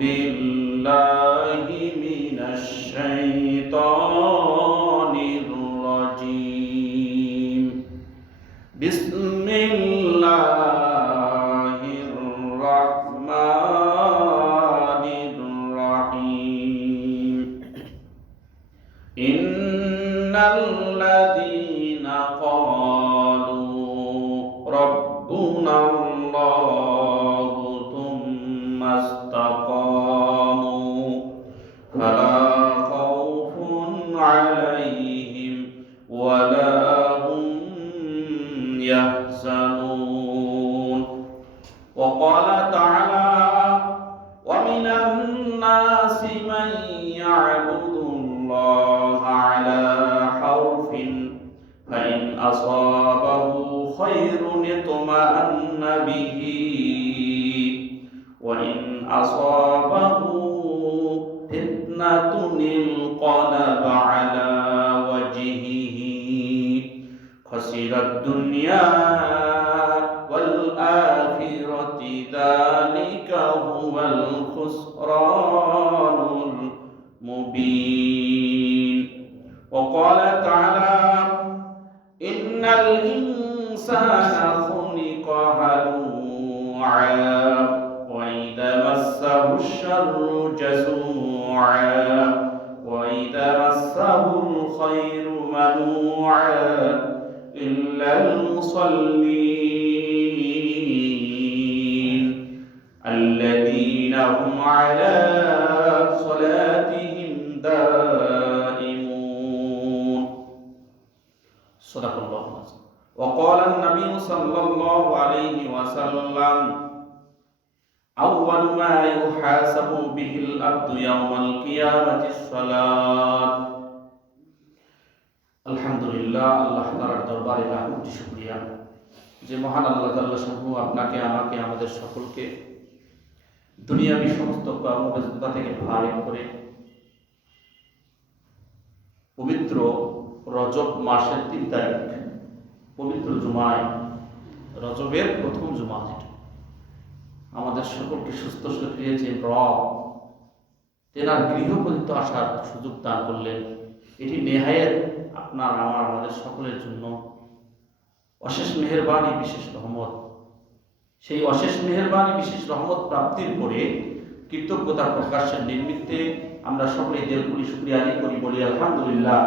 بالله من الشيطان اطمأن به وإن أصابه فتنة انقلب على وجهه. خسر الدنيا والآخرة. ذلك هو الخسران المبين. وقال تعالى إن الإنسان المصلين الذين هم على صلاتهم دائمون صدق الله العظيم وقال النبي صلى الله عليه وسلم أول ما يحاسب به العبد يوم القيامة الصلاة আলহামদুলিল্লাহ, আল্লাহ তালার দরবারে লাখ শুক্রিয়া। যে মহান আল্লাহ তাল্লাহ সাহু আপনাকে, আমাকে, আমাদের সকলকে দুনিয়াবি সমস্ত কর্মব্যস্ততা থেকে ভারে করে পবিত্র রজব মাসের তিন তারিখ, পবিত্র জুমায়, রজবের প্রথম জুমা আমাদের সকলকে সুস্থ শরীরে যে রব, তেনার গৃহ পর্যন্ত আসার সুযোগ দান করলেন। এটি নেহায়েত আপনার, আমার, আমাদের সকলের জন্য অশেষ মেহেরবানি, বিশেষ রহমত। সেই অশেষ মেহেরবানি, বিশেষ রহমত প্রাপ্তির পরে কৃতজ্ঞতা প্রকাশের নিমিত্তে আমরা সকলেই দিলকুলি শুক্রিয়া আদায় করি বলি আলহামদুলিল্লাহ।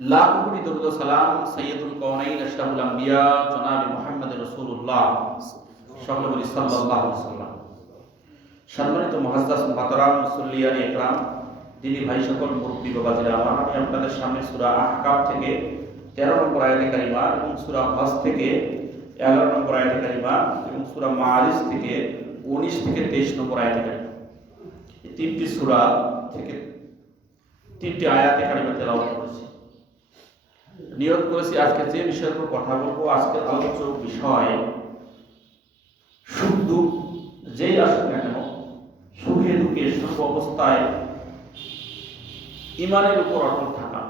লাখ কোটি দরুদ সালাম সৈয়দুল কওনাইন আশরাফুল আম্বিয়া জনাব মুহাম্মদ রাসূলুল্লাহ সকলে বলি সাল্লাল্লাহু আলাইহি সাল্লাম সম্মানিত মুহাজ্জাজ মাতারাম মুসল্লিয়ান ইকরাম দিদি ভাই সকল মুরব্বী বাবাজিরা, আমার আমি আপনাদের সামনে সুরা আহকাম থেকে তেরো নম্বর আয়াতে কারিমা এবং সুরা হজ থেকে এগারো নম্বর আয়াতে কারিমা এবং সুরা মাআরিজ থেকে উনিশ থেকে তেইশ নম্বর আয়াতে এই তিনটি সুরা থেকে তিনটি আয়াতে কারিমা করেছি। নিয়োগ করেছি আজকে যে বিষয়ের উপর কথা বলব আজকের আলোচ্য বিষয় সুখ দুঃখ যেই আসুক না কেন সুখে দুঃখে সুখ অবস্থায় ইমানের উপর অটল থাকা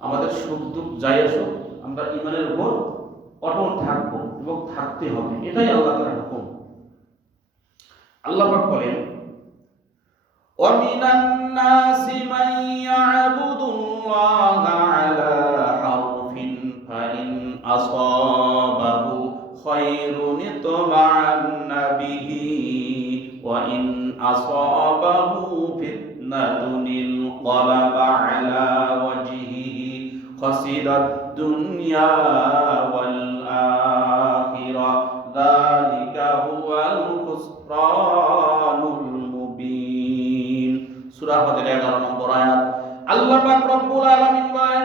আমাদের সুখ দুঃখ যাই আসুক আমরা ইমানের উপর অটল থাকবো এবং থাকতে হবে এটাই আল্লাহ তাআলার হুকুম আল্লাহ পাক বলেন ومن الناس من يعبد الله على حرف فإن أصابه خير اطمأن به وإن أصابه فتنة انقلب على وجهه خسر الدنيا والآخرة ذلك هو الخسران المبين সূরা হজের 11 নম্বর আয়াত আল্লাহ পাক রব্বুল আলামিন বলেন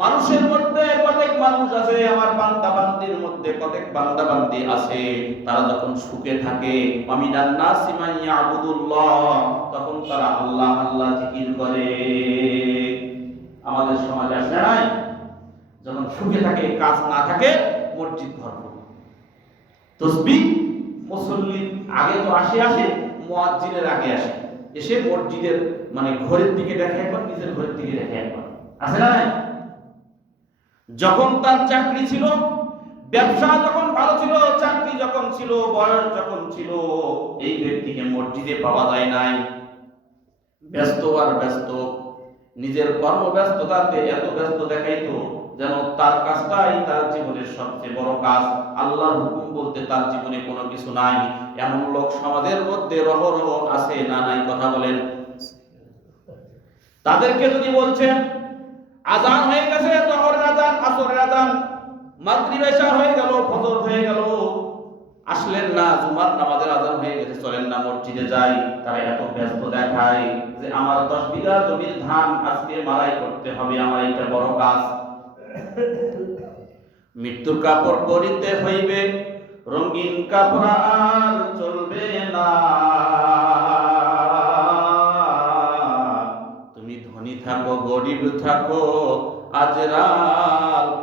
মানুষের মধ্যে কতক মানুষ আছে, আমার বান্দা বান্দির মধ্যে কতক বান্দা বান্দি আছে। তারা যখন সুখে থাকে আমিনান নাসি মান ইয়াবুদুল্লাহ, তখন তারা আল্লাহ আল্লাহ জিকির করে। আমাদের সমাজে আছে নাই? যখন সুখে থাকে, কাজ না থাকে, মসজিদ ভরপুর তসবি মুসল্লি আগে তো আসে আসে, মুয়াজ্জিনের আগে আসে। এসে মসজিদের মানে ঘরের দিকে দেখে একবার, নিজের ঘরের দিকে দেখে একবার। আছে না? যখন তার চাকরি ছিল, ব্যবসা যখন ভালো ছিল, চাকরি যখন ছিল, বয়স যখন ছিল, এই ব্যক্তিকে মসজিদে পাওয়া যায় নাই। ব্যস্ত আর ব্যস্ত। নিজের কর্মব্যস্ততাতে এত ব্যস্ত দেখাইতো যেন তার কাজটাই তার জীবনের সবচেয়ে বড় কাজ। আল্লাহর হুকুম বলতে তার জীবনে কোনো কিছু নাই। এমন লোক সমাজের মধ্যে রহরহ আছে না নাই, কথা বলেন। তাদেরকে যদি বলছেন আজান হয়ে গেছে, জহরের আজান, আসরের আজান। মাগরিব এশা হয়ে গেল, ফজর হয়ে গেল। আসলেন না, জুমার নামাজের আজান হয়ে গেছে, চলেন না, মসজিদে যাই। তারা এত ব্যস্ত দেখায় যে আমার দশ বিঘা জমির ধান আজকে মারাই করতে হবে, আমার এটা বড় কাজ। মৃত্যুর কাপড় করিতে হইবে, রঙিন কাপড় আর চলবে না। থাকো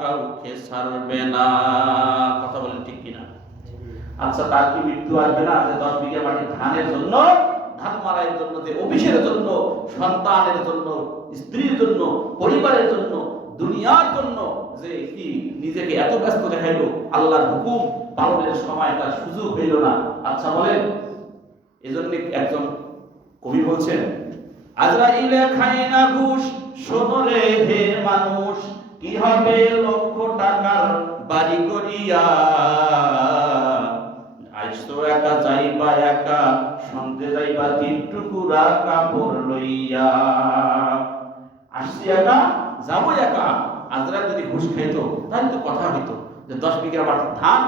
কাউকে ছাড়বে না। কথা বলেন ঠিক কিনা? আচ্ছা তার কি মৃত্যু আসবে না? দশ বিঘা মাটি ধানের জন্য, ধান মারাইয়ের জন্য, যে অফিসের জন্য, সন্তানের জন্য, স্ত্রীর জন্য, পরিবারের জন্য, দুনিয়ার জন্য, যে কি নিজেকে এত ব্যস্ত দেখাইলো, আল্লাহর হুকুম পালনের সময় তার সুযোগ হইল না। আচ্ছা বলেন, এজন্য একজন কবি বলছেন আজরাইলে খায় না ঘুষ, শোনো রে হে মানুষ, কি হবে লক্ষ টাকার বাড়ি করিয়া? তো একা যাইবা একা সন্ধে যাইবা তিন টুকুরা কাপড় লইয়া। আসছি একা, যাব একা। আজরা যদি ঘুষ খাইতো, তাহলে তো কথা হইতো যে দশ বিঘা মাঠ ধান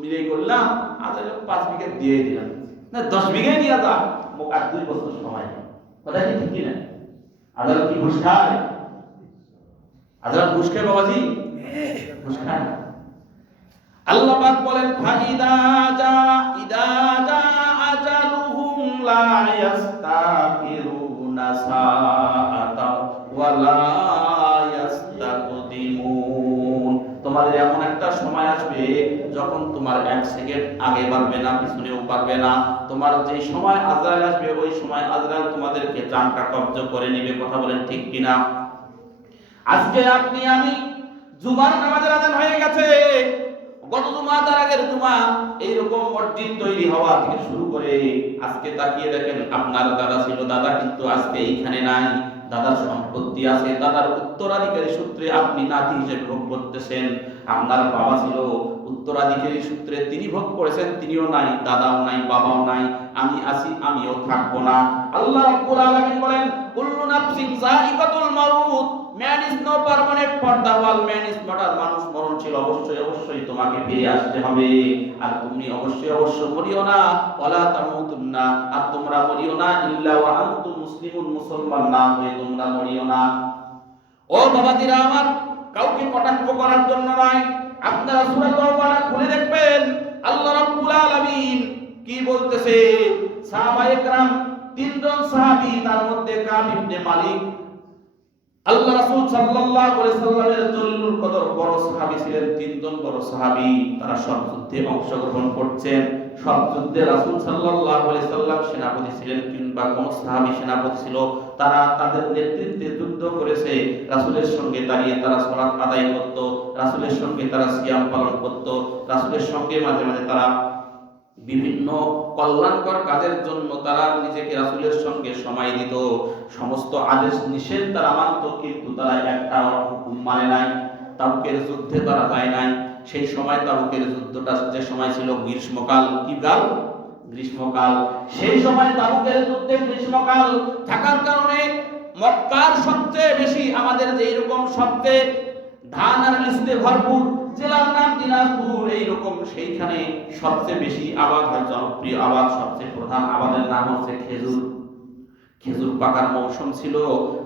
মিলে করলাম আজরা পাঁচ বিঘা দিয়ে দিলাম। না, দশ বিঘাই নিয়ে যা, মোক আর দুই বছর সময় কথা কি ঠিক আদালত কি ঘুষ খায় আদালত ঘুষ খায় বাবাজি? ঘুষ খায়। আল্লাহ পাক বলেন, ফাইদা যা, ইদা যা আজালুহুম লা ইস্তাখিরুনা সাআতা যখন তোমার এক সেকেন্ড আগে পারবে না, পিছনেও পারবে না, তোমার যে সময় আজরাইল আসবে, ওই সময় আজরাইল তোমাদেরকে জানটা কব্জ করে নেবে, কথা বলেন ঠিক কিনা? আজকে আপনি, আমি জুমার নামাজের আজান হয়ে গেছে। গত জুমা তার আগের জুমা, এইরকম মসজিদ তৈরি হওয়া থেকে শুরু করে আজকে তাকিয়ে দেখেন, আপনার দাদা ছিল, দাদা কিন্তু আজকে এইখানে নাই। দাদার সম্পত্তি আছে, দাদার উত্তরাধিকারী সূত্রে আপনি নাতি হিসেবে ভোগ করতেছেন। আপনার বাবা ছিল উত্তরাধিকারী সূত্রে তিনি ভোগ করেছেন, তিনিও নাই, দাদাও নাই, বাবাও নাই, আমি আছি, আমিও থাকব না। আল্লাহ রাব্বুল আলামিন বলেন, কুল্লু নাফসিন যায়িকাতুল মাউত man is no for the man is mortal মানুষ মরণশীল, অবশ্যই অবশ্যই তোমাকে ফিরে আসতে হবে। আর তুমি অবশ্যই অবশ্যই মরিও না, ওয়ালা আর তোমরা মরিও না, ইল্লা ওয়া আনতুম মুসলিমুন, মুসলমান না হয়ে তোমরা মরিও না। ও বাবাজিরা আমার, কাউকে কটাক্ষ করার জন্য নয়। আপনারা সূরা তাওবারা খুলে দেখবেন আল্লাহ রাব্বুল আলামিন কি বলতেছে সাহাবায়ে کرام তিনজন সাহাবী তার মধ্যে কাব ইবনে মালিক আল্লাহ রাসূল সাল্লাল্লাহু আলাইহি সাল্লামের জলিলুল কদর বড় সাহাবী ছিলেন তিনজন বড় সাহাবী তারা সব যুদ্ধে অংশগ্রহণ করছেন সব যুদ্ধে রাসূল সাল্লাল্লাহু আলাইহি সাল্লাম সেনাপতি ছিলেন কিংবা কোন সাহাবী সেনাপতি ছিল তারা তাদের নেতৃত্বে যুদ্ধ করেছে রাসূলের সঙ্গে দাঁড়িয়ে তারা সালাত আদায় করত রাসূলের সঙ্গে তারা সিয়াম পালন করত, রাসূলের সঙ্গে মাঝে মাঝে তারা বিভিন্ন কল্যাণকর কাজের জন্য তারা নিজেকে রাসূলের সঙ্গে সময় দিত। সমস্ত আদেশ নিষেধ তারা মানত, কিন্তু তারা একটা হুকুম মানে নাই। তাবুকের যুদ্ধে তারা যায় নাই। সেই সময় তাবুকের যুদ্ধটা যে সময় ছিল গ্রীষ্মকাল, কি কাল? গ্রীষ্মকাল। সেই সময় তাবুকের যুদ্ধে গ্রীষ্মকাল থাকার কারণে মক্কার সবচেয়ে বেশি আমাদের যে এরকম সবচেয়ে ধান আর লিস্টে ভরপুর, জেলার নাম দিনাজপুর, এইরকম সেইখানে সবচেয়ে বেশি আবাদ হয়, জনপ্রিয় আবাদ, সবচেয়ে প্রধান আবাদের নাম হচ্ছে খেজুর। খেজুর পাকার মৌসুম ছিল,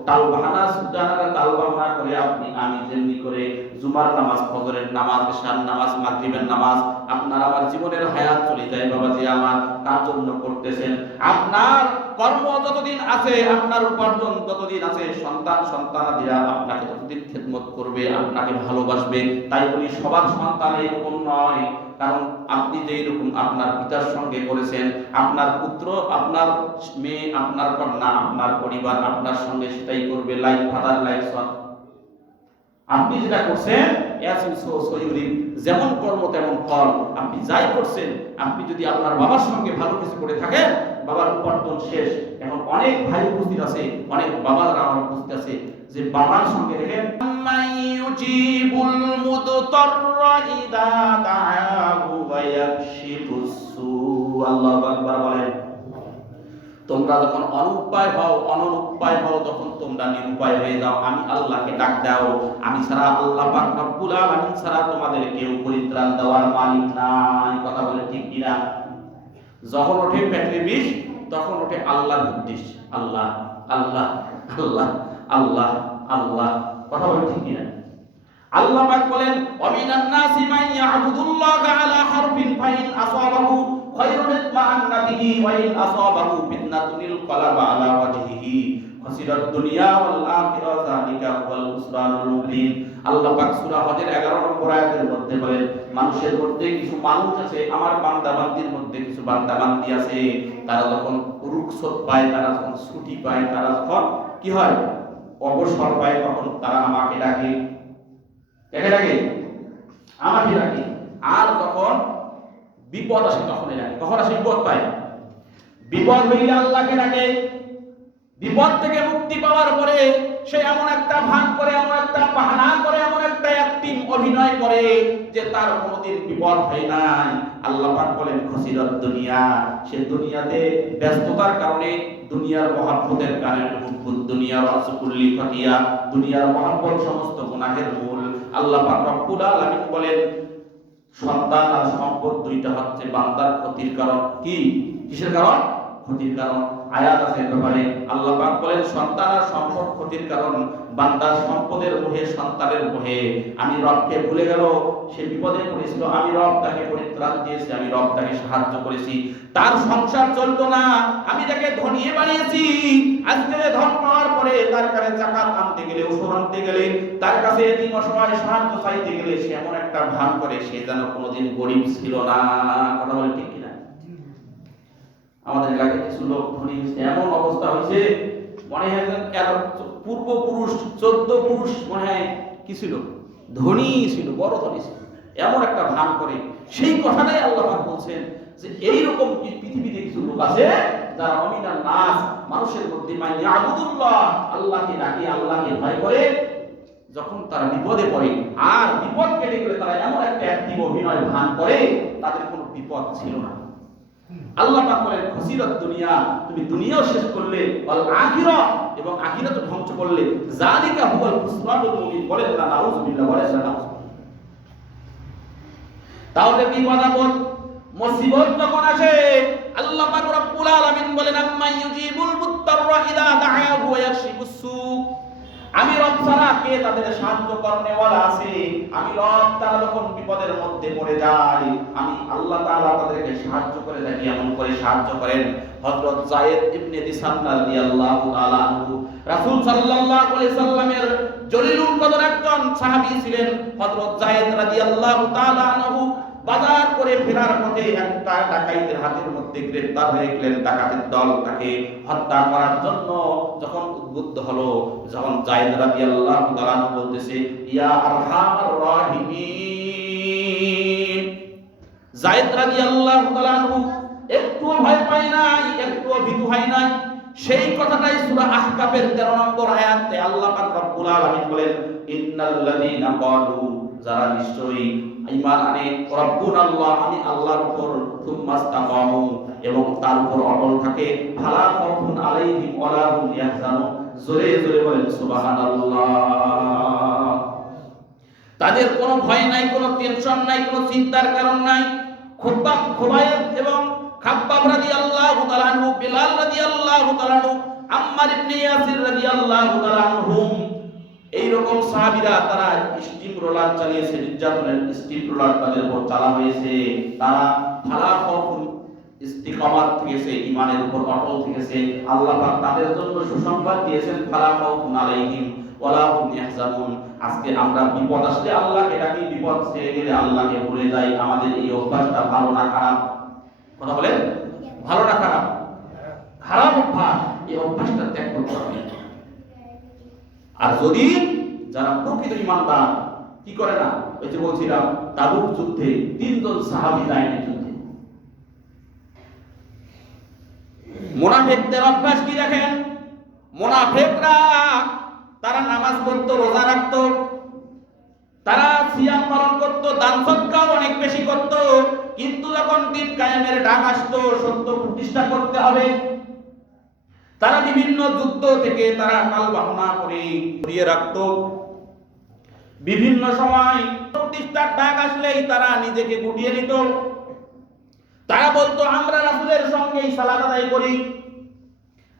তাল বাহানা সুজানারা তাল বাহানা করে আপনি আমি যেমনি করে জুমার নামাজ, ফজরের নামাজ, এশার নামাজ, মাগরিবের নামাজ, আপনার আমার জীবনের হায়াত চলে যায়, বাবাজি আমার কার জন্য করতেছেন। আপনার কর্ম যতদিন আছে, আপনার উপার্জন যতদিন আছে, সন্তান সন্তান সন্তানাদিরা আপনাকে ততদিন খেদমত করবে, আপনাকে ভালোবাসবে, তাই বলি সবার সন্তান এরকম নয়। কারণ আপনি যেই রকম আপনার পিতার সঙ্গে করেছেন, আপনার পুত্র, আপনার মেয়ে, আপনার কন্যা, আপনার পরিবার, আপনার সঙ্গে সেটাই করবে লাইক ফাদার লাইক সন আপনি যেটা করছেন যেমন কর্ম তেমন ফল। আপনি যাই করছেন, আপনি যদি আপনার বাবার সঙ্গে ভালো কিছু করে থাকেন বাবার উপার্জন শেষ। এখন অনেক ভাই উপস্থিত আছে অনেক বাবারা আমার উপস্থিত আছে যে বাবার সঙ্গে রেখে তোমরা যখন অনুপায় হও অনুপায় হও তখন তোমরা নিরুপায় হয়ে যাও। আমি আল্লাহকে ডাক দাও। আমি ছাড়া আল্লাহ পাক রব্বুল আলামিন ছাড়া তোমাদের কেউ পরিত্রাণ দেওয়ার মালিক নাই। কথা বলে ঠিক কিনা? যখন ওঠে পেটে বিষ তখন ওঠে আল্লাহর উদ্দেশ্য। আল্লাহ আল্লাহ আল্লাহ আল্লাহ আল্লাহ। কথা বলে ঠিক কিনা? আল্লাহ পাক বলেন, অমিনান নাসি মান ইয়াবুদুল্লাহ আলা হারফিন ফাইন আসাবাহু খায়রুন ইতমাআন্না বিহি ওয়া ইন আসাবাহু ফিতনাতুন ইনকালাবা আলা ওয়াজহিহি। খাসিরাত দুনিয়া ওয়াল আখিরা যালিকা হুয়াল খুসরানুল মুবিন। আল্লাহ পাক সূরা হজের 11 নম্বর আয়াতের মধ্যে বলেন, মানুষের মধ্যে কিছু মানুষ আছে, আমার বান্দা বান্দির মধ্যে কিছু বান্দা বান্দি আছে। তারা যখন রুখসত পায়, তারা যখন ছুটি পায়, তারা যখন কি হয়? অবসর পায়, তখন তারা আমাকে ডাকে। দেখে ডাকে? আমাকে ডাকে। আর তখন বিপদ আসে তখন ডাকে। কখন আসে বিপদ পায়? বিপদ হইলে আল্লাহকে ডাকে। বিপদ থেকে মুক্তি পাওয়ার পরে সে এমন একটা ভান করে, এমন একটা বাহানা করে, এমন একটা অ্যাক্টিং অভিনয় করে যে তার কোনোদিন বিপদ হয় নাই। আল্লাহ পাক বলেন, খসিরত দুনিয়া। সে দুনিয়াতে ব্যস্ততার কারণে দুনিয়ার মহাব্বতের কারণে দুনিয়ার আসকুল্লি ফাতিয়া দুনিয়ার মহাব্বত সমস্ত গুনাহের মূল। আল্লাহ পাক রব্বুল আলামিন বলেন, সন্তান আর সম্পদ দুইটা হচ্ছে বান্দার ক্ষতির কারণ। কি? কিসের কারণ? ক্ষতির কারণ, আয়াত আছে ব্যাপারে। আল্লাহ পাক বলেন, সন্তান আর সম্পদ ক্ষতির কারণ, বান্দার সম্পদের মোহে, সন্তানের মোহে। আমি রবকে ভুলে গেল, সে বিপদে পড়েছিল, আমি রব তাকে পরিত্রাণ দিয়েছি, আমি রব তাকে সাহায্য করেছি। তার সংসার চলতো না, আমি তাকে ধনিয়ে বানিয়েছি। আজকে ধন পাওয়ার পরে তার কাছে জাকাত আনতে গেলে, ওষুধ আনতে গেলে, তার কাছে এদিন অসহায় সাহায্য চাইতে গেলে, সে এমন একটা ভান করে, সে যেন কোনোদিন গরিব ছিল না। কথা বলে ঠিক কিনা? আমাদের এলাকায় কিছু লোক ধনী হয়েছে। এমন অবস্থা হয়েছে, মনে হয় এর পূর্বপুরুষ চোদ্দ পুরুষ মনে হয় কি ছিল ধনী ছিল, বড় ধনী ছিল। এমন একটা ভান করে। সেই কথাটাই আল্লাহ বলছেন যে, এইরকম পৃথিবীতে কিছু লোক আছে যারা অমিনার নাস, মানুষের মধ্যে মাইনে আবুদুল্লাহ, আল্লাহকে ডাকে, আল্লাহকে ভয় করে। যখন তারা বিপদে পড়ে, আর বিপদ কেটে গেলে তারা এমন একটা অ্যাক্টিভ অভিনয় ভান করে, তাদের কোনো বিপদ ছিল না। আল্লাহ বলেন, খসিরত দুনিয়া, তুমি দুনিয়াও শেষ করলে আখিরা এবং ধ্বংস করলে। জালিকা বলেন না বলেন না তাহলে আপদ মুসিবত যখন আসে, আল্লাহ পাক রব্বুল আলামিন বলেন আম্মা ইউজিবুল মুত্তাররা দাআহু ওয়া ইয়াকশিফুস সু কে তাদের সাহায্য করনে আছে। আমি রব তারা যখন বিপদের মধ্যে পড়ে যায় আমি আল্লাহ তাআলা তাদেরকে সাহায্য করে থাকি, এমন করে সাহায্য করেন। হযরত যায়েদ ইবনে দিসান রাদিয়াল্লাহু তাআলা রাসূল সাল্লাল্লাহু আলাইহি সাল্লামের জলিলুল কদর একজন সাহাবী ছিলেন। হযরত যায়েদ রাদিয়াল্লাহু তাআলা আনহু বাজার করে ফেরার পথে একটা ডাকাইতের হাতের মধ্যে গ্রেফতার হয়ে গেলেন ডাকাতের দল। তাকে হত্যা করার জন্য যখন উদ্বুদ্ধ হলো, যখন জায়েদ রাদিয়াল্লাহু তাআলা বলতেছে, ইয়া আরহামার রাহিমিন। জায়েদ রাদিয়াল্লাহু তাআলা একটু ভয় পায় নাই একটু ভীতু হয় নাই। সেই কথাটাই সূরা আহকাফের 13 নম্বর আয়াতে আল্লাহ পাক রব্বুল বলেন, ইন্নাল্লাযীনা যারা নিশ্চয়ই আনে, রব্বুন আল্লাহ, আমি আল্লাহর উপর এবং তার উপর অটল থাকে। ফালা ওয়ালা হুম জোরে জোরে বলেন, সুবহানাল্লাহ। তাদের কোনো ভয় নাই, কোনো টেনশন নাই, কোনো চিন্তার কারণ নাই। খুব্বাব খুবাইব এবং খাব্বাব রাদিয়াল্লাহু তাআলা আনহু, বিলাল রাদিয়াল্লাহু তাআলা আনহু, আম্মার ইবনে ইয়াসির রাদিয়াল্লাহু তাআলা আনহুম এইরকম সাহাবীরা তারা স্টিম রোলার চালিয়েছে, নির্যাতনের স্টিম রোলার তাদের উপর চালা হয়েছে। তারা ফালা খাউফুন ইস্তিকামাত থেকেছে ইমানের উপর অটল থেকেছে। আল্লাহ তাদের জন্য সুসংবাদ দিয়েছেন আলাইহিম আজকে আমরা বিপদ আসলে আল্লাহকে ডাকি, বিপদ ছেড়ে গেলে আল্লাহকে ভুলে যাই। আমাদের এই অভ্যাসটা ভালো না খারাপ? কথা ভালো না খারাপ? খারাপ অভ্যাস। এই অভ্যাসটা ত্যাগ করতে হবে। আর যদি যারা প্রকৃত ইমানদার, কি করে না? ওই যে বলছিলাম তাবুক যুদ্ধে তিনজন সাহাবি না যুদ্ধে। মোনাফেকদের অভ্যাস কি দেখেন? মোনাফেকরা তারা নামাজ পড়তো, রোজা রাখতো। তারা সিয়াম পালন করত, দান সৎকার অনেক বেশি করত। কিন্তু যখন দিন কায়েমের ডাক আসতো, সত্য প্রতিষ্ঠা করতে হবে। তারা বিভিন্ন যুদ্ধ থেকে তারা কাল বাহনা করে ঘুরিয়ে রাখত। বিভিন্ন সময় প্রতিষ্ঠার ডাক আসলেই তারা নিজেকে গুটিয়ে নিত। তারা বলতো, আমরা রাসূলের সঙ্গেই সালাত আদায় করি।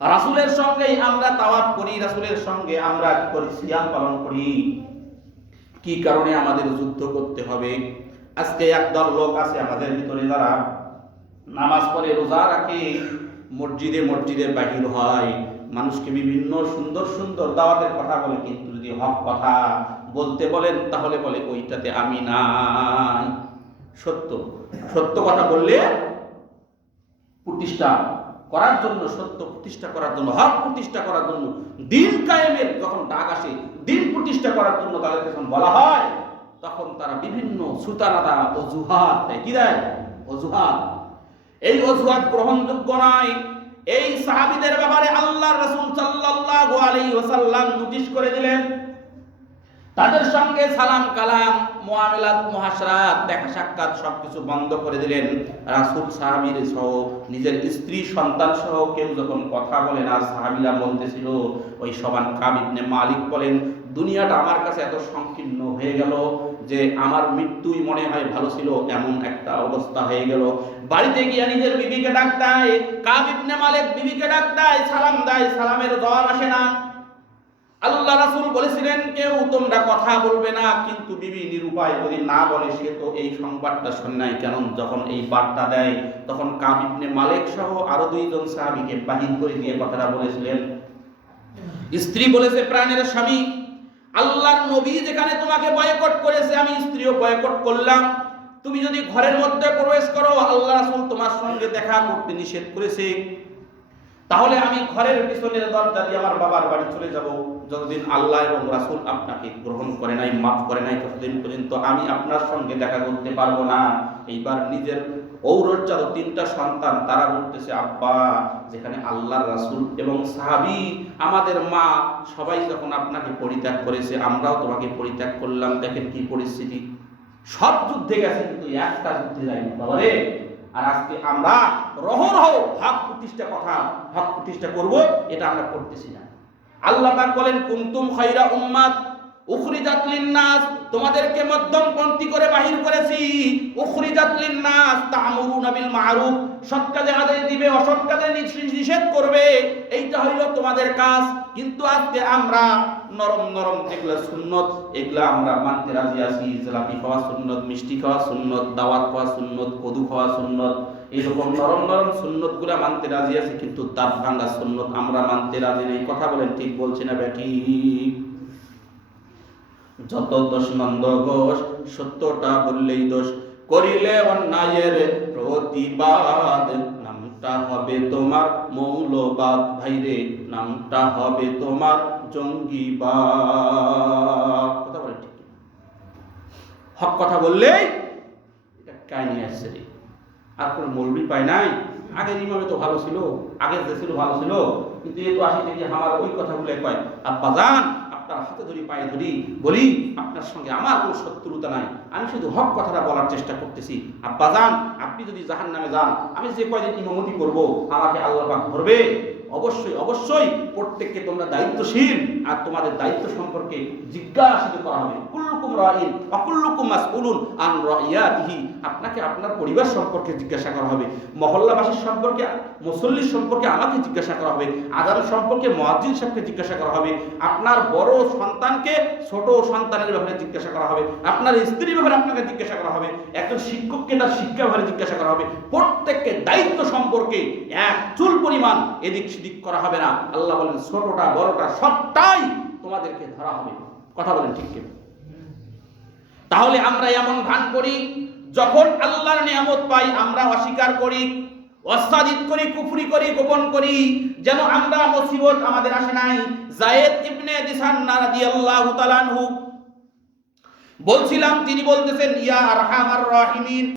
রাসূলের সঙ্গেই আমরা তাওয়াফ করি, রাসূলের সঙ্গে আমরা কি করি, সিয়াম পালন করি। কি কারণে আমাদের যুদ্ধ করতে হবে? আজকে একদল লোক আছে আমাদের ভিতরে, যারা নামাজ পড়ে রোজা রাখে। মসজিদে মসজিদে বাহির হয়। মানুষকে বিভিন্ন সুন্দর সুন্দর দাওয়াতের কথা বলে, কিন্তু যদি হক কথা বলতে বলেন, তাহলে বলে, ওইটাতে আমি নাই। সত্য। সত্য কথা বললে প্রতিষ্ঠা করার জন্য, সত্য প্রতিষ্ঠা করার জন্য, হক প্রতিষ্ঠা করার জন্য, দিন কায়েমের যখন ডাক আসে, দিন প্রতিষ্ঠা করার জন্য তাদের যখন বলা হয়, তখন তারা বিভিন্ন সুতানাদা, অজুহাত দেয়। কি দেয়? অজুহাত। এই অজুহাত গ্রহণযোগ্য নয়। এই সাহাবিদের ব্যাপারে আল্লাহ রসুল সাল্লাল্লাহু আলাইহি ওয়াসাল্লাম নোটিশ করে দিলেন। তাদের সঙ্গে সালাম কালাম মোয়ামেলাত মহাসরাত দেখা সাক্ষাৎ সবকিছু বন্ধ করে দিলেন। রাসূল সাহাবীর সহ নিজের স্ত্রী, সন্তান সহ কেউ যখন কথা বলে না, সাহাবীরা বলতেছিল, ওই সবান কাবিবনে মালিক বলেন, দুনিয়াটা আমার কাছে এত সংকীর্ণ হয়ে গেল যে আমার মৃত্যুই মনে হয় ভালো ছিল, এমন একটা অবস্থা হয়ে গেল। বাড়িতে গিয়ে নিজের বিবিকে ডাক দেয় কাবিবনে মালিক বিবিকে ডাক সালাম দেয়, সালামের জবাব আসে না। আল্লাহ রাসুল বলেছিলেন, কেউ তোমরা কথা বলবে না, কিন্তু বিবি নিরুপায় যদি না বলে, সে তো এই সংবাদটা শোনে নাই। কেন যখন এই বার্তা দেয়, তখন কাবিবনে মালিক সহ আরও দুইজন সাহাবীকে বাহির করে দিয়ে কথাটা বলেছিলেন। স্ত্রী বলেছে, প্রাণের স্বামী আল্লাহর নবী যেখানে তোমাকে বয়কট করেছে, আমি স্ত্রীও বয়কট করলাম। তুমি যদি ঘরের মধ্যে প্রবেশ করো, আল্লাহ রাসূল তোমার সঙ্গে দেখা করতে নিষেধ করেছে। তাহলে আমি ঘরের পিছনের দরজা দিয়ে আমার বাবার বাড়ি চলে যাব। যতদিন আল্লাহ এবং রাসূল আপনাকে গ্রহণ করে নাই, মাফ করে নাই, ততদিন পর্যন্ত আমি আপনার সঙ্গে দেখা করতে পারব না। এইবার নিজের ঔরজ্জাত তিনটা সন্তান, তারা বলতেছে, আব্বা, যেখানে আল্লাহ রাসুল এবং সাহাবী, আমাদের মা সবাই যখন আপনাকে পরিত্যাগ করেছে, আমরাও তোমাকে পরিত্যাগ করলাম। দেখেন কি পরিস্থিতি। সব যুদ্ধে গেছে, কিন্তু একটা যুদ্ধে যায়নি। বাবা রে! আর আজকে আমরা রহরহ হক প্রতিষ্ঠা কথা, হক প্রতিষ্ঠা করব, এটা আমরা করতেছি না। আল্লাহ বলেন কুমতুম খায়রা উম্মাত। করে বাহির করেছি। নিষেধ করবে। এইটা হইল তোমাদের কাজ। কিন্তু আজকে আমরা নরম নরম যেগুলো সুন্নত আমরা মানতে রাজি আছি। খাওয়া সুন্নত, মিষ্টি খাওয়া সুন্নত, দাওয়াত খাওয়া সুন্নত, কদু খাওয়া সুন্নত, এইরকম নরম নরম সুন্নত মানতে রাজি আছি। কিন্তু দাঁত ভাঙ্গা সুন্নত আমরা মানতে রাজি নেই। কথা বলেন, ঠিক বলছি না বেটি যত দোষ নন্দ ঘোষ সত্যটা বললেই দোষ। করিলে অন্যায়ের প্রতিবাদ, নামটা হবে তোমার মৌলবাদ। ভাইরে, নামটা হবে তোমার জঙ্গিবাদ। কথা বলে ঠিক হক কথা বললেই আসছে রে। আর কোনো মৌলবি পায় নাই। আগের ইমামে তো ভালো ছিল, আগের যে ছিল ভালো ছিল। কিন্তু এ তো আসি থেকে আমার ওই কথাগুলো কয়, আব্বা যান আপনার হাতে ধরি, পায়ে ধরি, বলি, আপনার সঙ্গে আমার কোনো শত্রুতা নাই। আমি শুধু হক কথাটা বলার চেষ্টা করতেছি। আব্বা যান, আপনি যদি জাহান নামে যান, আমি যে কয়দিন ইমামতি করব, আমাকে আল্লাহ পাক ধরবে? অবশ্যই অবশ্যই প্রত্যেককে তোমরা দায়িত্বশীল আর তোমাদের দায়িত্ব সম্পর্কে জিজ্ঞাসিত করা হবে। কুল্লুকুম রাইন, অকুল্লুকুম মাসউলুন আন রাইয়াতিহি আপনাকে আপনার পরিবার সম্পর্কে জিজ্ঞাসা করা হবে, মহল্লাবাসীর সম্পর্কে, মুসল্লির সম্পর্কে আমাকে জিজ্ঞাসা করা হবে আদান সম্পর্কে মুয়াজ্জিন সাহেবকে জিজ্ঞাসা করা হবে, আপনার বড় সন্তানকে ছোট সন্তানের ব্যাপারে জিজ্ঞাসা করা হবে, আপনার স্ত্রীর ব্যাপারে আপনাকে জিজ্ঞাসা করা হবে, একজন শিক্ষককে তার শিক্ষা ব্যাপারে জিজ্ঞাসা করা হবে, প্রত্যেককে দায়িত্ব সম্পর্কে এক চুল পরিমাণ এদিক সেদিক করা হবে না। আল্লাহ বলেন, ছোটটা, বড়টা সবটাই তোমাদেরকে ধরা হবে। কথা বলেন ঠিক তাহলে আমরা এমন ভান করি যখন আল্লাহর নিয়ামত পাই, আমরা অস্বীকার করি অস্বাদিত করি, কুফরি করি, গোপন করি, যেন আমরা মুসিবত আমাদের আসে নাই। জায়েদ ইবনে দিসান্না রাদিয়াল্লাহু তাআলা আনহু বলছিলাম, তিনি বলতেছেন, ইয়া আরহামার রাহিমিন।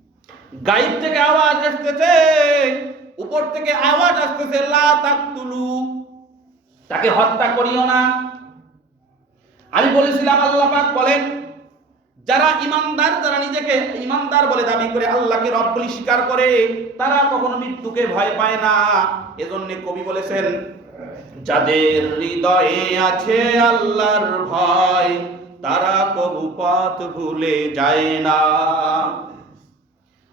গাইব থেকে আওয়াজ আসতেছে, উপর থেকে আওয়াজ আসতেছে, লা তাকতুলু। তাকে হত্যা করিও না। আমি বলেছিলাম, আল্লাহ পাক বলেন যারা ইমানদার, যারা নিজেকে ইমানদার বলে দাবি করে আল্লাহকে রব বলে স্বীকার করে, তারা কখনো মৃত্যুকে ভয় পায় না। এজন্য কবি বলেছেন, যাদের হৃদয়ে আছে আল্লাহর ভয়, তারা কবু পথ ভুলে যায় না।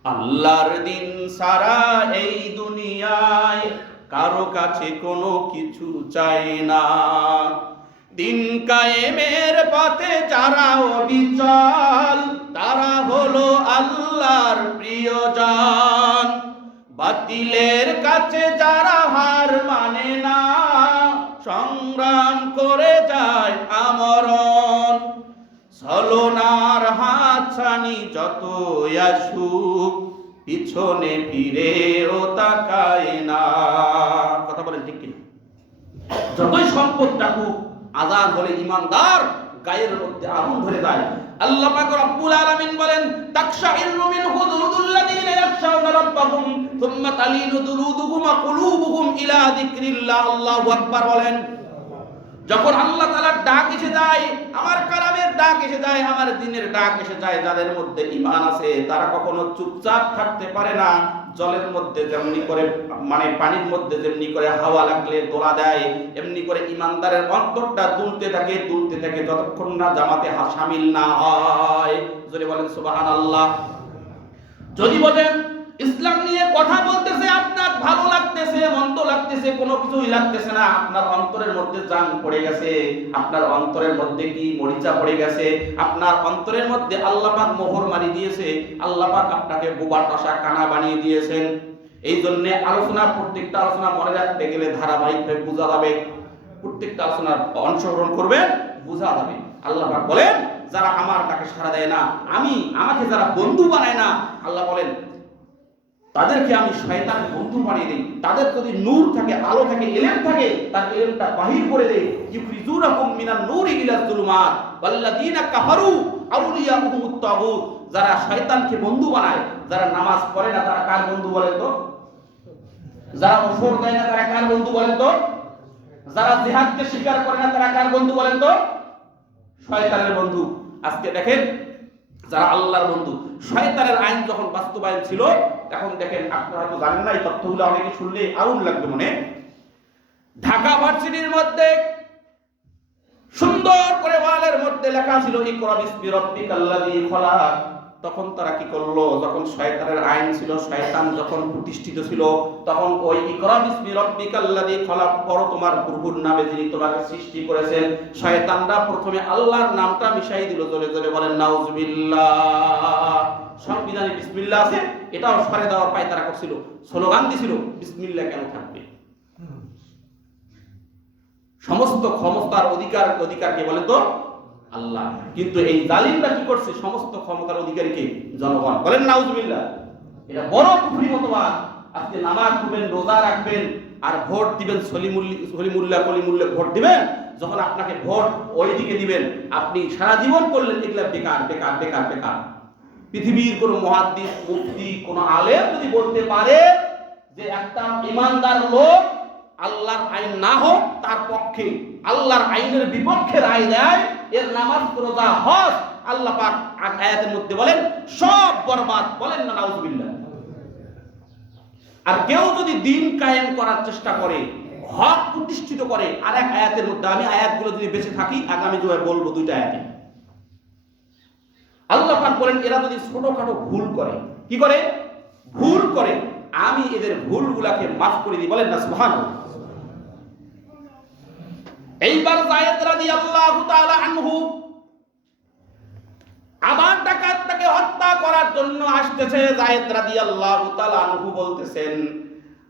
আল্লাহর দিন সারা এই দুনিয়ায় কারও কাছে কোনো কিছু চায় না। দিন কায়েমের পথে যারা অবিচল, তারা হলো আল্লাহর প্রিয়জন। বাতিলের কাছে যারা হার মানে না, সংগ্রাম করে যায় আমরণ। ছলনার হাতছানি যত আসুক, পিছনে ফিরে ও তাকায় না। কথা বলেন ঠিক কিনা? যতই সম্পদ থাকুক আজাদ হলে ইমানদার। গায়ের মধ্যে আগুন ধরে যায় আল্লাহ পাক রব্বুল আলামিন বলেন তাকশাইরু মিন হুদুদুল্লাযীনা ইয়াখশাউনা রাব্বাহুম, সুম্মা তালিনু দুলুদুহুম ওয়া কুলুবুহুম ইলা যিকরিল্লাহ আল্লাহু আকবার, বলেন। যখন আল্লাহ তাআলার ডাক এসে যায়, আমার কালামের ডাক এসে যায়, আমার দিনের ডাক এসে যায়, যাদের মধ্যে ঈমান আছে, তারা কখনো চুপচাপ থাকতে পারে না। জলের মধ্যে যেমনি করে মানে পানির মধ্যে যেমনি করে হাওয়া লাগলে দোলা দেয়, এমনি করে ইমানদারের অন্তরটা দুলতে থাকে দুলতে থাকে যতক্ষণ না জামাতে হা শামিল না হয়। যদি বলেন সুবহানাল্লাহ। যদি বলেন, ইসলাম নিয়ে কথা বলতেছে আপনার ভালো লাগতেছে, মন্দ লাগতেছে, কোনো কিছুই লাগতেছে না। আপনার অন্তরের মধ্যে জাং পড়ে গেছে। আপনার অন্তরের মধ্যে কি মরিচা পড়ে গেছে? আপনার অন্তরের মধ্যে আল্লাহ পাক মোহর মারি দিয়েছে। আল্লাহ পাক আপনাকে বোবা টাসা কানা বানিয়ে দিয়েছেন। এই জন্য আলোচনা, প্রত্যেকটা আলোচনা মনে রাখতে গেলে ধারাবাহিকভাবে বোঝা যাবে। প্রত্যেকটা আলোচনার অংশগ্রহণ করবে বোঝা যাবে। আল্লাহ বলেন, যারা আমার তাকে সাড়া দেয় না, আমি, আমাকে যারা বন্ধু বানায় না, আল্লাহ বলেন তাদেরকে আমি শয়তান বন্ধু বানিয়ে দিই। তাদের যদি নূর থাকে, আলো থাকে এলেম থাকে, তার এলেমটা বাহির করে দেই। ইউখরিজুনাকুম মিনান নূরি ইলা যুলুমাত কাফারু আউলিয়াহুমুত তাগুত। যারা শয়তানকে বন্ধু বানায়, যারা নামাজ পড়ে না, তারা কার বন্ধু বলেন তো? যারা ওফর দেয় না, তারা কার বন্ধু বলেন তো? যারা জিহাদকে স্বীকার করে না, তারা কার বন্ধু বলেন তো? শয়তানের বন্ধু। আজকে দেখেন, যারা আল্লাহর বন্ধু, শয়তানের আইন যখন বাস্তবায়ন ছিল এখন দেখেন, আপনারা তো জানেন না, এই তথ্যগুলো অনেকে শুনলে আগুন লাগবে মনে। ঢাকা ভার্সিটির মধ্যে সুন্দর করে ওয়ালের মধ্যে লেখা ছিল ইকরা বিসমি রাব্বিকাল্লাযী খলাক। তখন তারা কি করল? যখন শয়তানের আইন ছিল শয়তান যখন প্রতিষ্ঠিত ছিল তখন ওই ইকরা বিসমি রাব্বিকাল্লাযী খলাক পড়ো তোমার প্রভুর নামে যিনি তোমাকে সৃষ্টি করেছেন শয়তানরা প্রথমে আল্লাহর নামটা মিশাই দিল জোরে জোরে বলেন নাউজুবিল্লাহ। সংবিধানে বিসমিল্লাহ আছে এটাও সরে দেওয়ার পায় তারা করছিল। স্লোগান দিছিল বিসমিল্লাহ কেন থাকবে? সমস্ত ক্ষমতার অধিকার অধিকার কে বলে তো আল্লাহ। কিন্তু এই জালিমরা কি করছে? সমস্ত ক্ষমতার অধিকারীকে জনগণ। বলেন, নাউজুবিল্লাহ। এটা বড় কুফরি মতবাদ। আজকে নামাজ পড়বেন, রোজা রাখবেন, আর ভোট দিবেন, সলিমুল্লি কলিমুল্লাহ ভোট দিবেন, যখন আপনাকে ভোট ওই দিকে দিবেন, আপনি সারা জীবন করলেন, এগুলা বেকার বেকার বেকার বেকার। পৃথিবীর কোন মহাদ্দিস মুফতি, কোন আলেম যদি বলতে পারে যে একটা ইমানদার লোক আল্লাহর আইন না হোক, তার পক্ষে আল্লাহর আইনের বিপক্ষে রায় দেয়, এর নামাজ রোজা, হজ, আল্লাহ পাক আয়াতের মধ্যে বলেন, সব বরবাদ। বলেন না, নাউজুবিল্লাহ। আর কেউ যদি দিন কায়েম করার চেষ্টা করে, হক প্রতিষ্ঠিত করে, আর এক আয়াতের মধ্যে আমি আয়াতগুলো যদি বেঁচে থাকি, আগামী জুয়ায় বলব দুইটা আয়াতে। আল্লাহ পাক বলেন, এরা যদি ছোটখাটো ভুল করে, কি করে? ভুল করে। আমি এদের ভুলগুলাকে মাফ করে দিই। বলেন না, সুবহানাল্লাহ। এইবার জায়েদ রাদিয়াল্লাহু তাআলা আনহু আবার ডাকাতটাকে হত্যা করার জন্য আসতেছে। জায়েদ রাদিয়াল্লাহু তাআলা আনহু বলতেছেন,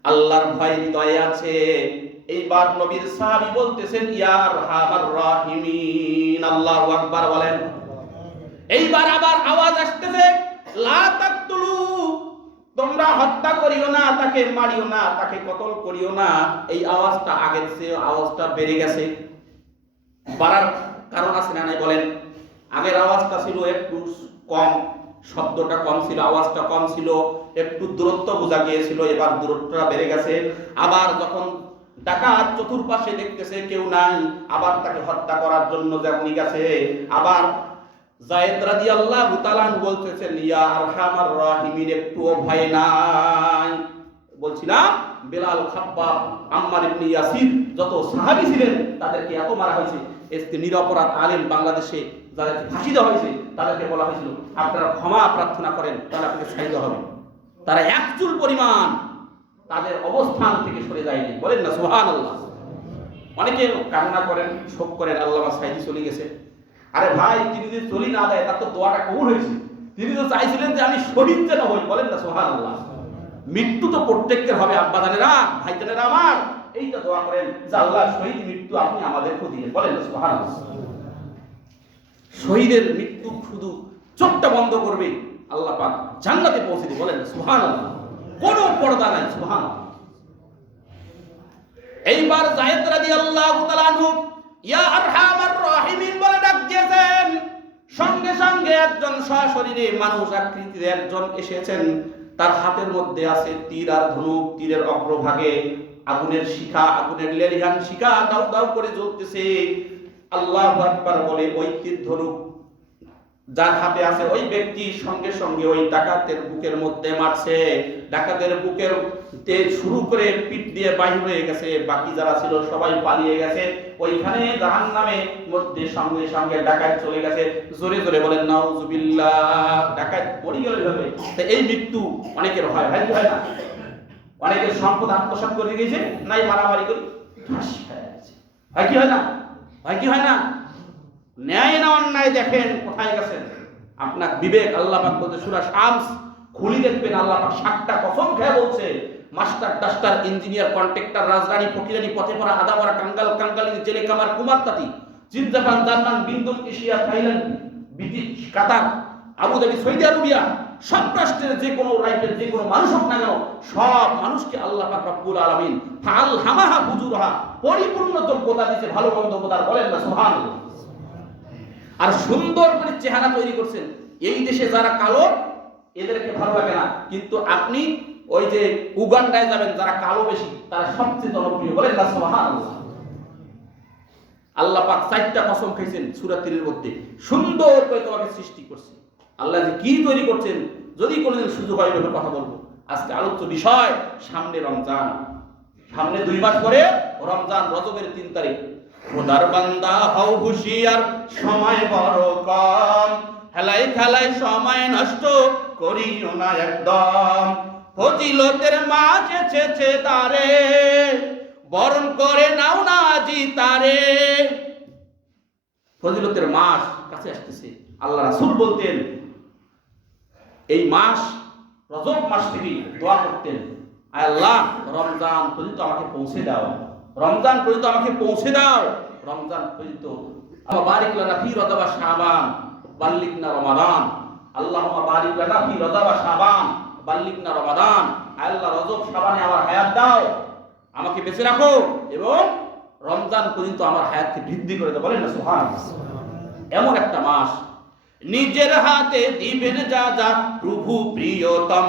আল্লাহর ভয় হৃদয়ে আছে। এইবার নবীর সাহাবী বলতেছেন ইয়ার হামার রাহিমিন। আল্লাহু আকবার বলেন। এইবার আবার আওয়াজ আসতেছে, লা তাকতুলু তোমরা হত্যা করিও না, তাকে মারিও না, তাকে কতল করিও না। এই আওয়াজটা আগের চেয়ে আওয়াজটা বেড়ে গেছে। বাড়ার কারণ আছে না নাই বলেন? আগের আওয়াজটা ছিল একটু কম, শব্দটা কম ছিল, আওয়াজটা কম ছিল, একটু দূরত্ব বোঝা গিয়েছিল, এবার দূরত্বটা বেড়ে গেছে। আবার যখন ডাকাত চতুর্পাশে দেখতেছে কেউ নাই, আবার তাকে হত্যা করার জন্য যেমনি গেছে, আবার জায়েদ রাদিয়াল্লাহু তাআলা বলতেছেন, ইয়া আরহামার রাহিমিন, একটুও ভয় নাই। বলছিলাম, বেলাল খাব্বাব, আম্মার ইবনে ইয়াসির যত সাহাবী ছিলেন, তাদেরকে এত মারা হয়েছে। এসকে নিরপরাধ আলেম বাংলাদেশে যাদেরকে ফাঁসি দেওয়া হয়েছে, তাদেরকে বলা হয়েছিল, আপনারা ক্ষমা প্রার্থনা করেন, তাহলে আপনাকে দেওয়া হবে। তারা এক চুল পরিমাণ তাদের অবস্থান থেকে সরে যায়নি। বলেন না, সুবহানাল্লাহ। অনেকে কান্না করেন, শোক করেন আল্লাহ সাইদি চলে গেছে। আরে ভাই, তিনি যদি চলি না দেয়, তার তো দোয়াটা কবুল হয়েছে। তিনি তো চাইছিলেন যে আমি শহীদ যেন হই, বলেন না সোহান আল্লাহ মৃত্যু তো প্রত্যেকের হবে আব্বা জানেরা ভাই জানেরা আমার। এইটা দোয়া করেন, যে আল্লাহ শহীদ মৃত্যু আপনি আমাদেরকে দিলেন বলেন না সোহান শহীদের মৃত্যু শুধু চোখটা বন্ধ করবে, আল্লাহ পাক জান্নাতে পৌঁছে দিবে, বলেন সোহান আল্লাহ কোনো পর্দা নাই সুহান এইবার জায়েদ রাদিয়াল্লাহু তাআলা আনহু সঙ্গে সঙ্গে একজন সশরীরে মানুষ আকৃতির একজন এসেছেন। তার হাতের মধ্যে আছে তীর আর ধনুক, তীরের অগ্রভাগে আগুনের শিখা, আগুনের লেলিহান শিখা দাউ দাউ করে জ্বলতেছে। আল্লাহ বলে ওই ধনুক যার হাতে আছে ওই ব্যক্তি সঙ্গে সঙ্গে ওই ডাকাতের বুকের মধ্যে মারছে। ডাকাতের বুকের শুরু করে পিঠ দিয়ে বাহির হয়ে গেছে। বাকি যারা ছিল সবাই পালিয়ে গেছে। ওইখানে জাহান নামে মধ্যে সঙ্গে সঙ্গে ডাকাত চলে গেছে। জোরে জোরে বলেন, নাউজুবিল্লাহ। ডাকাত পড়ে গেল এইভাবে। তো এই মৃত্যু অনেকের হয় কি হয় না? অনেকের সম্পদ আত্মসাৎ করে গেছে নাই মারামারি করে। হয় কি হয় না? হয় কি হয় না? ন্যায় না অন্যায় দেখেন, কোথায় গেছেন? আপনার বিবেক আল্লাহ পাক বলতে সুরা শামস, খুলি দেখবেন আল্লাহ পাক সাতটা কসম খেয়ে বলছে, মাস্টার টাস্টার ইঞ্জিনিয়ার, কন্ট্রাক্টর রাজরানী ফকিরানি, পথে পড়া আদামরা কাঙ্গাল কাঙ্গালি জেলে কামার, কুমার তাঁতি Asia, Thailand, British, Qatar Abu Dhabi Saudi Arabia সব রাষ্ট্রের যে কোনো রাইটের যে কোনো মানুষ হোক না কেন, সব মানুষকে আল্লাহ পাক রব্বুল আলামিন, ফাল হামাহা পরিপূর্ণ যোগ্যতা দিতে ভালো মন্দ বলেন না, সুবহানাল্লাহ। আর সুন্দর করে চেহারা তৈরি করছেন। এই দেশে যারা কালো, এদেরকে ভালো লাগে না। কিন্তু আপনি ওই যে উগান্ডায় যাবেন, যারা কালো বেশি, তারা সবচেয়ে জনপ্রিয় বলেন না আল্লাহ পাক চারটা কসম খাইছেন সূরা মধ্যে। সুন্দর করে তোমাকে সৃষ্টি করছে। আল্লাহ যে কি তৈরি করছেন, যদি কোনোদিন সুযোগ হয়, এভাবে কথা বলব। আজকে আলোচ্য বিষয়, সামনে রমজান। সামনে দুই মাস পরে রমজান, রজবের তিন তারিখ। খোদার বান্দা হও হুশিয়ার, সময় বড় কম। হেলাই খেলাই সময় নষ্ট, করিও না একদম। ফজিলতের মাঝ এসেছে তারে, বরণ করে নাও না জি তারে। ফজিলতের মাস কাছে আসতেছে। আল্লাহ রাসূল বলতেন, এই মাস, রজব মাস থেকে দোয়া করতেন। আল্লাহ, রমজান পর্যন্ত আমাকে পৌঁছে দাও। রমজান পর্যন্ত আমাকে পৌঁছে দাও। রমজান পর্যন্ত আল্লাহ বারিক লানা ফি রজব ওয়া বাল্লিক না রমাদান। আল্লাহুম্মা বারিক লানা ফি রজব ওয়া বাল্লিক না রমাদান। আল্লাহ রজব শাবানে আমার হায়াত দাও। আমাকে বেঁচে রাখো এবং রমজান পর্যন্ত আমার হায়াতকে বৃদ্ধি করে দাও। বলেন না এমন একটা মাস। নিজের হাতে দিবেন যা যা, প্রভু প্রিয়তম।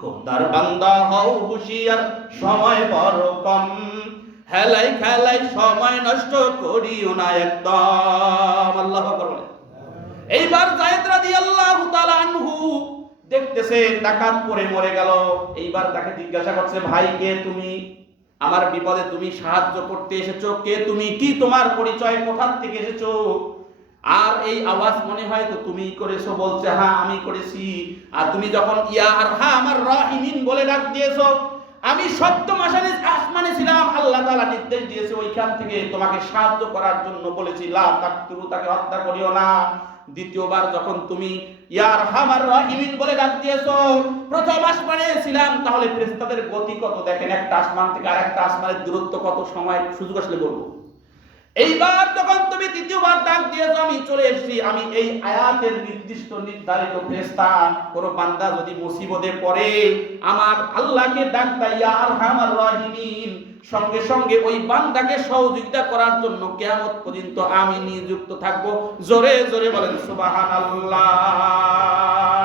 খোদার বান্দা হও হুশিয়ার, সময় বড় কম। হেলাই খেলাই সময় নষ্ট করিও না একদম। আল্লাহ এইবার জায়েদ রাদিয়াল্লাহু তাআলা আনহু দেখতেছে ডাকাত পরে মরে গেল। এইবার তাকে জিজ্ঞাসা করছে, ভাই, কে তুমি? আমার বিপদে তুমি সাহায্য করতে এসেছ? কে তুমি? কি তোমার পরিচয়? কোথা থেকে এসেছ? আর এই আওয়াজ মনে হয় তো তুমি করেছ বলছে হ্যাঁ আমি করেছি। আর তুমি যখন ইয়া আর হ্যাঁ আমার রাহিমিন বলে ডাক দিয়েছ আমি সপ্তম আসানে আসমানে ছিলাম, আল্লাহ তালা নির্দেশ দিয়েছে ওইখান থেকে তোমাকে সাহায্য করার জন্য বলেছি, লা তাকতুরু, তাকে হত্যা করিও না। দ্বিতীয়বার যখন তুমি ইয়ার হামার রাহিমিন বলে ডাক দিয়েছ, প্রথম আসমানে ছিলাম, তাহলে ফেরেশতাদের গতি কত? দেখেন একটা আসমান থেকে আরেকটা আসমানের দূরত্ব কত? সময়, সুযোগ আসলে বলব। এইবার যখন তুমি দ্বিতীয়বার ডাক দিয়েছ, আমি চলে এসেছি। আমি এই আয়াতের নির্দিষ্ট নির্ধারিত ফেরেশতা, কোন বান্দা যদি মুসিবতে পড়ে, আমার আল্লাহকে ডাক ইয়া আরহামার রাহিমিন। সঙ্গে সঙ্গে ওই বান্দাকে সহযোগিতা করার জন্য কেয়ামত পর্যন্ত আমি নিযুক্ত থাকব। জোরে জোরে বলেন সুবাহান আল্লাহ